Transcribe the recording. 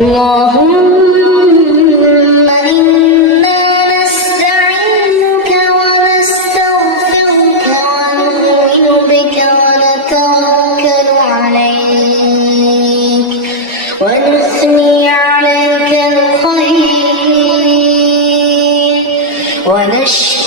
اللهم إنا نستعينك ونستغفرك ونؤمن بك ونتوكل عليك ونثني عليك الخير ونشهد